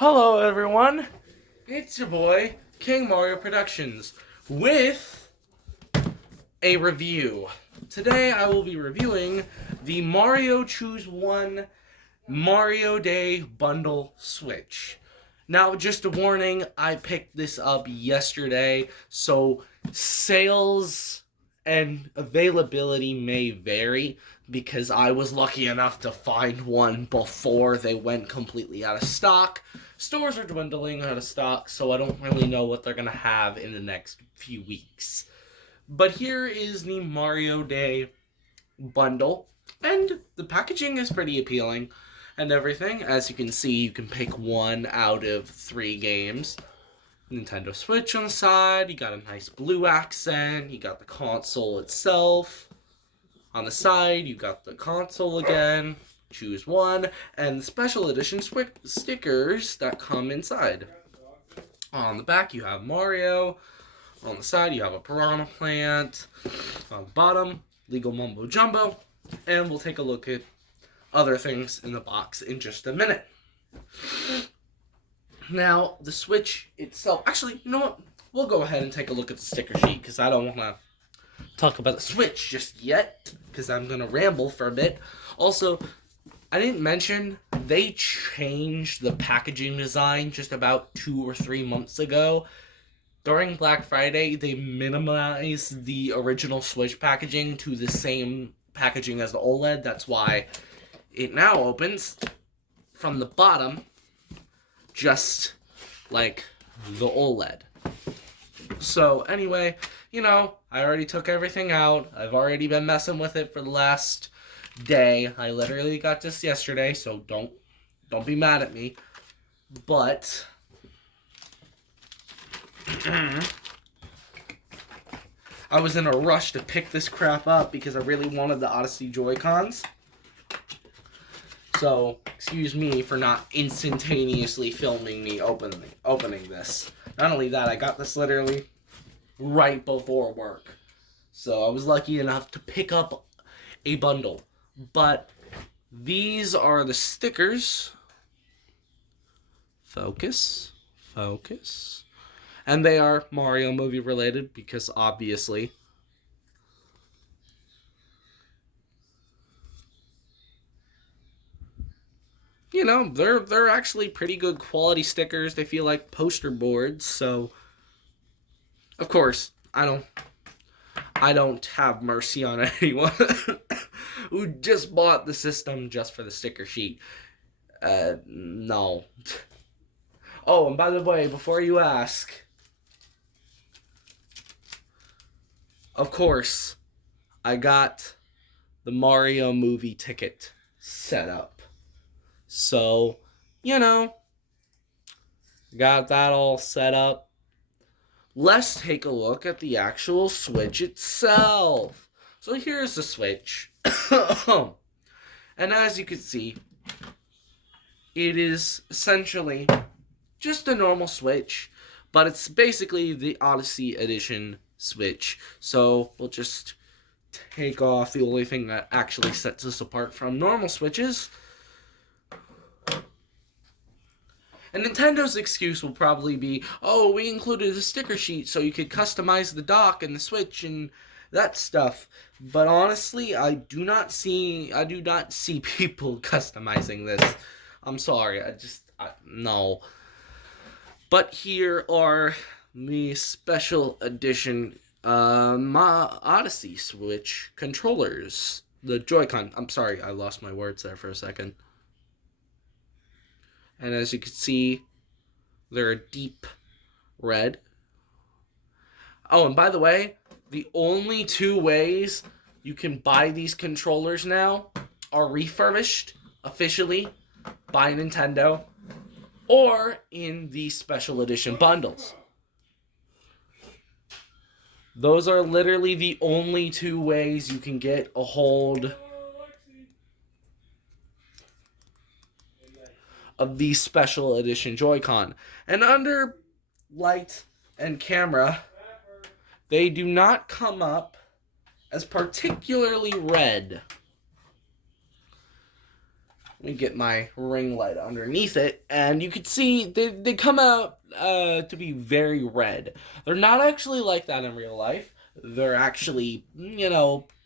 Hello everyone, it's your boy, King Mario Productions, with a review. Today I will be reviewing the Mario Choose One Mario Day Bundle Switch. Now, just a warning, I picked this up yesterday, so sales and availability may vary because I was lucky enough to find one before they went completely out of stock. Stores are dwindling out of stock, so I don't really know what they're going to have in the next few weeks. But here is the Mario Day bundle, and the packaging is pretty appealing and everything. As you can see, you can pick one out of 3 games. Nintendo Switch on the side, you got a nice blue accent, you got the console itself. On the side, you got the console again, choose one, and the special edition stickers that come inside. On the back, you have Mario. On the side, you have a piranha plant. On the bottom, legal mumbo jumbo. And we'll take a look at other things in the box in just a minute. Now, the Switch itself... Actually, you know what? We'll go ahead and take a look at the sticker sheet, because I don't want to talk about the Switch just yet, because I'm going to ramble for a bit. Also, I didn't mention, they changed the packaging design just about 2 or 3 months ago. During Black Friday, they minimized the original Switch packaging to the same packaging as the OLED. That's why it now opens from the bottom, just like the OLED. So anyway, you know, I already took everything out. I've already been messing with it for the last day. I literally got this yesterday, so don't be mad at me. But I was in a rush to pick this crap up because I really wanted the Odyssey Joy-Cons. So, excuse me for not instantaneously filming me opening this. Not only that, I got this literally right before work. So I was lucky enough to pick up a bundle. But these are the stickers. Focus. And they are Mario movie related because obviously. You know, they're actually pretty good quality stickers. They feel like poster boards, so of course, I don't have mercy on anyone who just bought the system just for the sticker sheet. No. Oh, and by the way, before you ask, of course, I got the Mario movie ticket set up. So, you know, got that all set up. Let's take a look at the actual Switch itself. So here's the Switch. And as you can see, it is essentially just a normal Switch, but it's basically the Odyssey Edition Switch. So we'll just take off the only thing that actually sets us apart from normal Switches. And Nintendo's excuse will probably be, oh, we included a sticker sheet so you could customize the dock and the Switch and that stuff. But honestly, I do not see people customizing this. I'm sorry, no. But here are the special edition Odyssey Switch controllers. The Joy-Con. I'm sorry, I lost my words there for a second. And as you can see, they're a deep red. Oh, and by the way, the only 2 ways you can buy these controllers now are refurbished officially by Nintendo or in the special edition bundles. Those are literally the only 2 ways you can get a hold of the special edition Joy-Con. And under light and camera, they do not come up as particularly red. Let me get my ring light underneath it, and you can see they come out to be very red. They're not actually like that in real life. They're actually,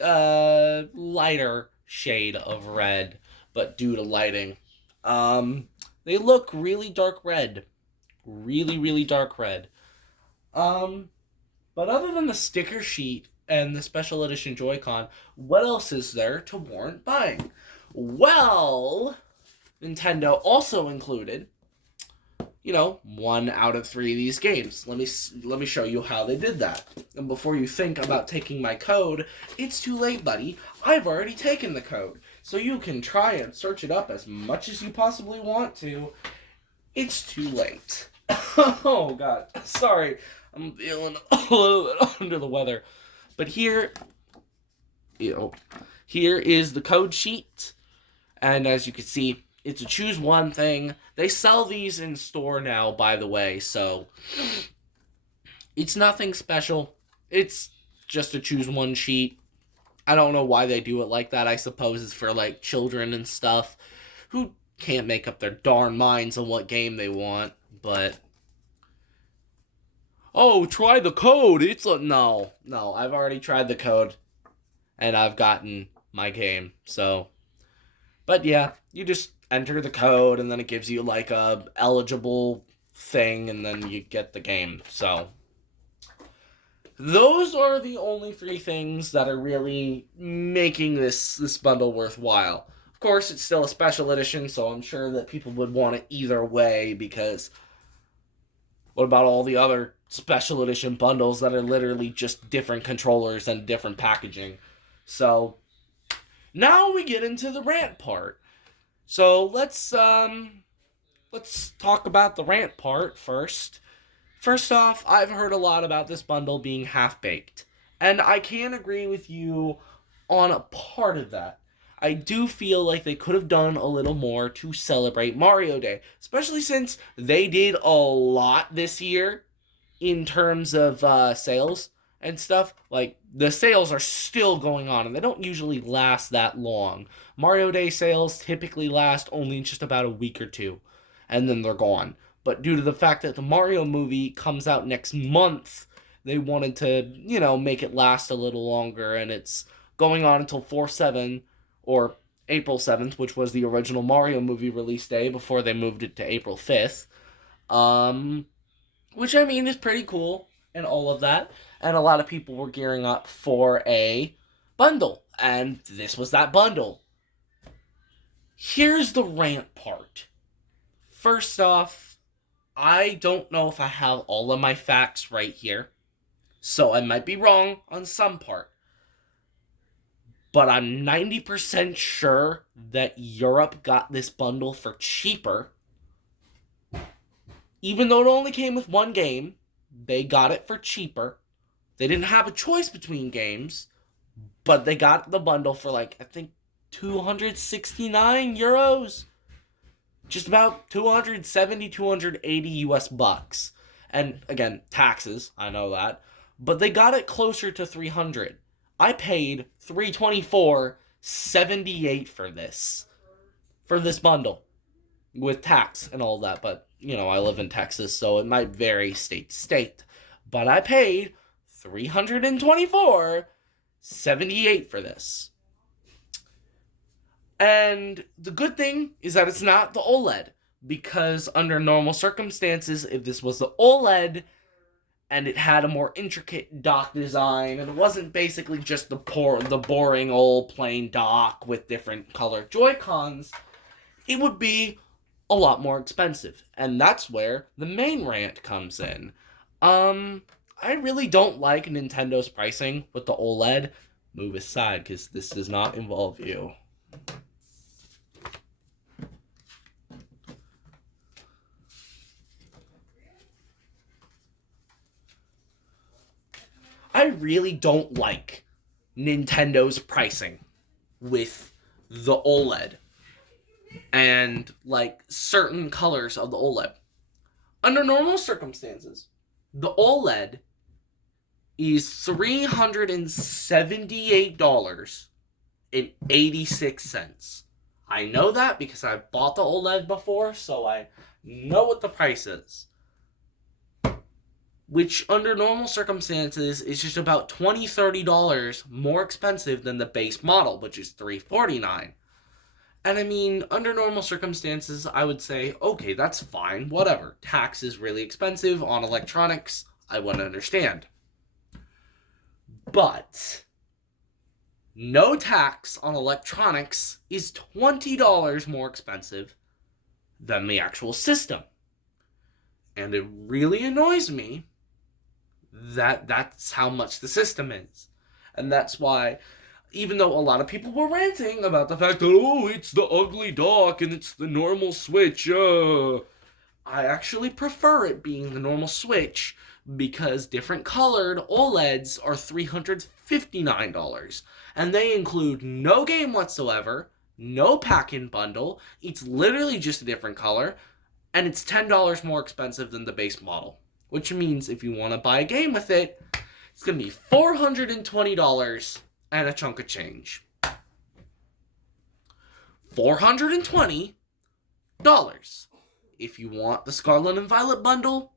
lighter shade of red, but due to lighting. They look really dark red. Really, really dark red. But other than the sticker sheet and the special edition Joy-Con, what else is there to warrant buying? Well, Nintendo also included, 1 out of 3 of these games. Let me show you how they did that. And before you think about taking my code, it's too late, buddy. I've already taken the code. So you can try and search it up as much as you possibly want to. It's too late. Oh, God. Sorry. I'm feeling a little bit under the weather. But here is the code sheet. And as you can see, it's a choose one thing. They sell these in store now, by the way, so it's nothing special. It's just a choose one sheet. I don't know why they do it like that. I suppose it's for, like, children and stuff who can't make up their darn minds on what game they want, but... Oh, try the code! No, I've already tried the code, and I've gotten my game, so... But yeah, you just enter the code, and then it gives you, like, a eligible thing, and then you get the game, so... Those are the only 3 things that are really making this bundle worthwhile. Of course, it's still a special edition, so I'm sure that people would want it either way, because what about all the other special edition bundles that are literally just different controllers and different packaging? So, now we get into the rant part. So, let's talk about the rant part first. First off, I've heard a lot about this bundle being half-baked, and I can agree with you on a part of that. I do feel like they could have done a little more to celebrate Mario Day, especially since they did a lot this year in terms of sales and stuff. Like, the sales are still going on, and they don't usually last that long. Mario Day sales typically last only just about a week or 2, and then they're gone. But due to the fact that the Mario movie comes out next month, they wanted to, make it last a little longer, and it's going on until 4/7, or April 7th, which was the original Mario movie release day before they moved it to April 5th. Which, I mean, is pretty cool, and all of that. And a lot of people were gearing up for a bundle, and this was that bundle. Here's the rant part. First off, I don't know if I have all of my facts right here, so I might be wrong on some part. But I'm 90% sure that Europe got this bundle for cheaper. Even though it only came with 1 game, they got it for cheaper. They didn't have a choice between games, but they got the bundle for, like, I think 269 euros. Just about 270, 280 US bucks. And again, taxes, I know that. But they got it closer to 300. I paid $324.78 for this bundle with tax and all that. But, I live in Texas, so it might vary state to state. But I paid $324.78 for this. And the good thing is that it's not the OLED, because under normal circumstances, if this was the OLED and it had a more intricate dock design, and it wasn't basically just the boring old plain dock with different colored Joy-Cons, it would be a lot more expensive. And that's where the main rant comes in. I really don't like Nintendo's pricing with the OLED. Move aside, because this does not involve you. I really don't like Nintendo's pricing with the OLED and, like, certain colors of the OLED. Under normal circumstances, the OLED is $378.86. I know that because I've bought the OLED before, so I know what the price is. Which, under normal circumstances, is just about $20-$30 more expensive than the base model, which is $349. And I mean, under normal circumstances, I would say, okay, that's fine, whatever. Tax is really expensive on electronics, I wouldn't understand. But no tax on electronics is $20 more expensive than the actual system. And it really annoys me that that's how much the system is. And that's why, even though a lot of people were ranting about the fact that, oh, it's the ugly dock and it's the normal Switch, I actually prefer it being the normal Switch because different colored OLEDs are $359. And they include no game whatsoever, no pack-in bundle, it's literally just a different color, and it's $10 more expensive than the base model. Which means if you want to buy a game with it, it's going to be $420 and a chunk of change. $420. If you want the Scarlet and Violet bundle,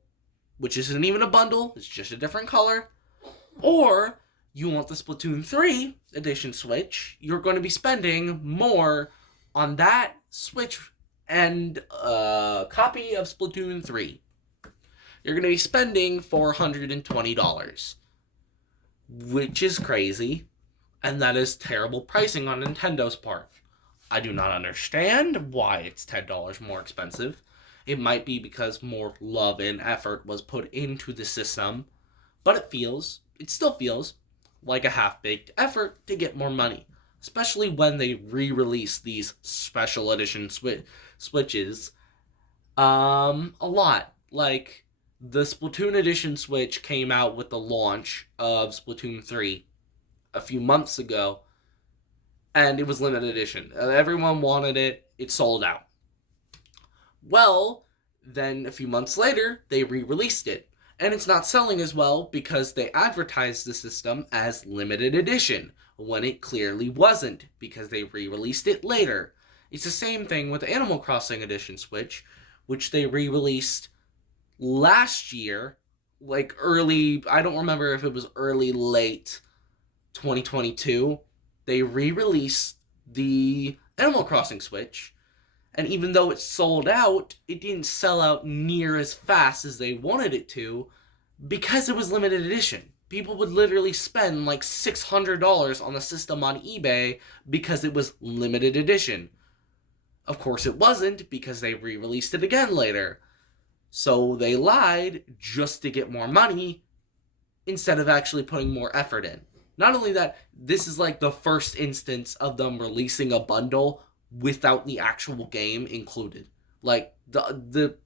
which isn't even a bundle, it's just a different color, or you want the Splatoon 3 edition Switch, you're going to be spending more on that Switch and a copy of Splatoon 3. You're going to be spending $420, which is crazy, and that is terrible pricing on Nintendo's part. I do not understand why it's $10 more expensive. It might be because more love and effort was put into the system, but it still feels like a half-baked effort to get more money, especially when they re-release these special edition Switches a lot. Like, the Splatoon Edition Switch came out with the launch of Splatoon 3 a few months ago, and it was limited edition. Everyone wanted it, it sold out. Well, then a few months later, they re-released it, and it's not selling as well because they advertised the system as limited edition, when it clearly wasn't, because they re-released it later. It's the same thing with Animal Crossing Edition Switch, which they re-released last year, like early, I don't remember if it was early, late 2022, they re-released the Animal Crossing Switch, and even though it sold out, it didn't sell out near as fast as they wanted it to, because it was limited edition. People would literally spend like $600 on the system on eBay because it was limited edition. Of course it wasn't, because they re-released it again later. So they lied just to get more money instead of actually putting more effort in. Not only that, this is like the first instance of them releasing a bundle without the actual game included. Like, the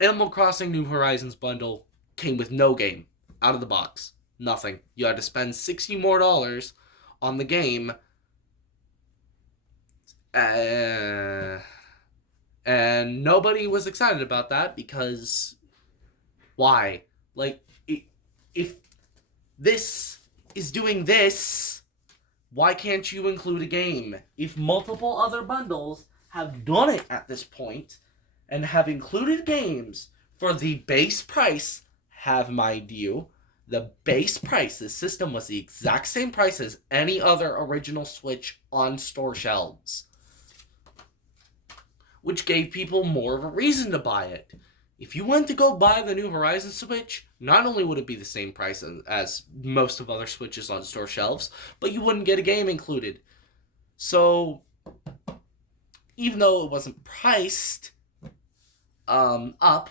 Animal Crossing New Horizons bundle came with no game. Out of the box. Nothing. You had to spend $60 more on the game. And nobody was excited about that because why? Like, if this is doing this, why can't you include a game? If multiple other bundles have done it at this point and have included games for the base price, have mind you, the base price, the system was the exact same price as any other original Switch on store shelves, which gave people more of a reason to buy it. If you went to go buy the New Horizon Switch, not only would it be the same price as most of other Switches on store shelves, but you wouldn't get a game included. So, even though it wasn't priced up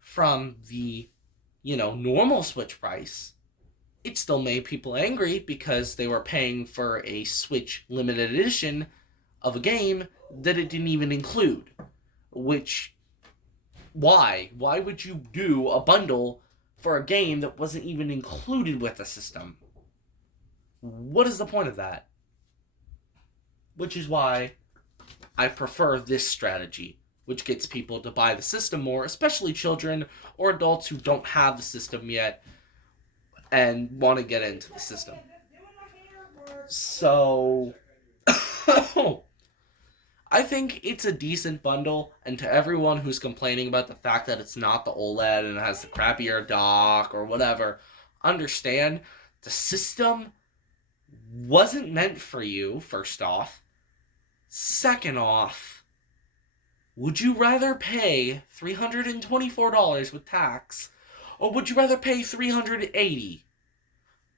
from the, normal Switch price, it still made people angry because they were paying for a Switch limited edition of a game that it didn't even include. Which, why? Why would you do a bundle for a game that wasn't even included with the system? What is the point of that? Which is why I prefer this strategy, which gets people to buy the system more, especially children or adults who don't have the system yet and want to get into the system. So, I think it's a decent bundle, and to everyone who's complaining about the fact that it's not the OLED and it has the crappier dock or whatever, understand the system wasn't meant for you, first off. Second off, would you rather pay $324 with tax, or would you rather pay $380?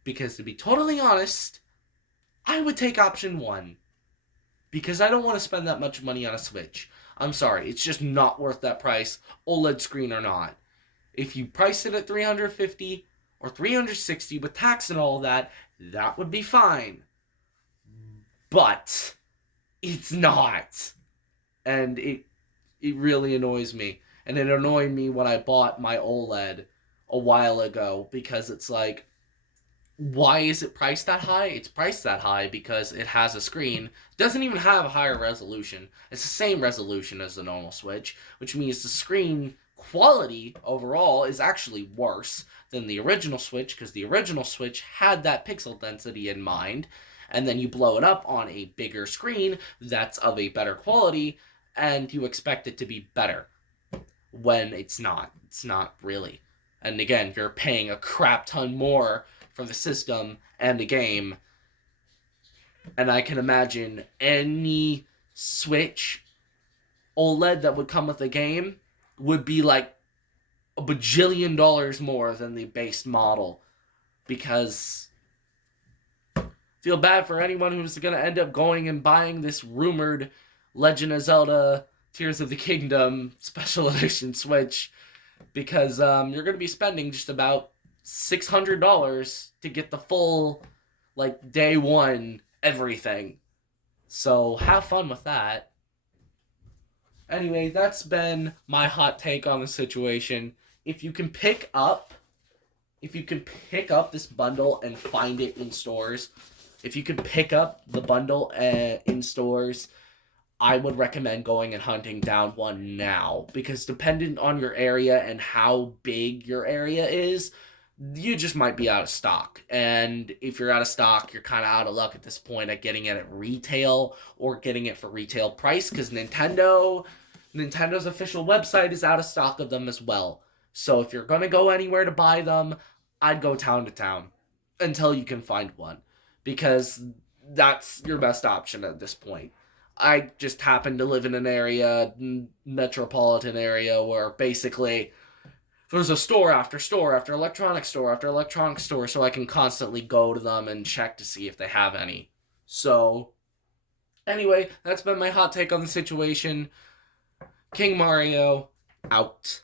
Because to be totally honest, I would take option one. Because I don't want to spend that much money on a Switch. I'm sorry, it's just not worth that price, OLED screen or not. If you price it at $350 or $360 with tax and all that, that would be fine. But it's not. And it really annoys me. And it annoyed me when I bought my OLED a while ago, because it's like, why is it priced that high? It's priced that high because it has a screen. It doesn't even have a higher resolution. It's the same resolution as the normal Switch, which means the screen quality overall is actually worse than the original Switch, because the original Switch had that pixel density in mind, and then you blow it up on a bigger screen that's of a better quality, and you expect it to be better when it's not. It's not really. And again, you're paying a crap ton more for the system and the game. And I can imagine any Switch OLED that would come with the game would be like a bajillion dollars more than the base model. Because I feel bad for anyone who's going to end up going and buying this rumored Legend of Zelda Tears of the Kingdom Special Edition Switch, because you're going to be spending just about $600 to get the full, like, day one everything. So have fun with that. Anyway, that's been my hot take on the situation. If you can pick up this bundle and find it in stores, if you can pick up the bundle in stores, I would recommend going and hunting down one now, because dependent on your area and how big your area is, you just might be out of stock. And if you're out of stock, you're kind of out of luck at this point at getting it at retail or getting it for retail price, because Nintendo's official website is out of stock of them as well. So if you're going to go anywhere to buy them, I'd go town to town until you can find one, because that's your best option at this point. I just happen to live in an area, metropolitan area, where basically there's a store after store after electronic store after electronic store, so I can constantly go to them and check to see if they have any. So, anyway, that's been my hot take on the situation. King Mario, out.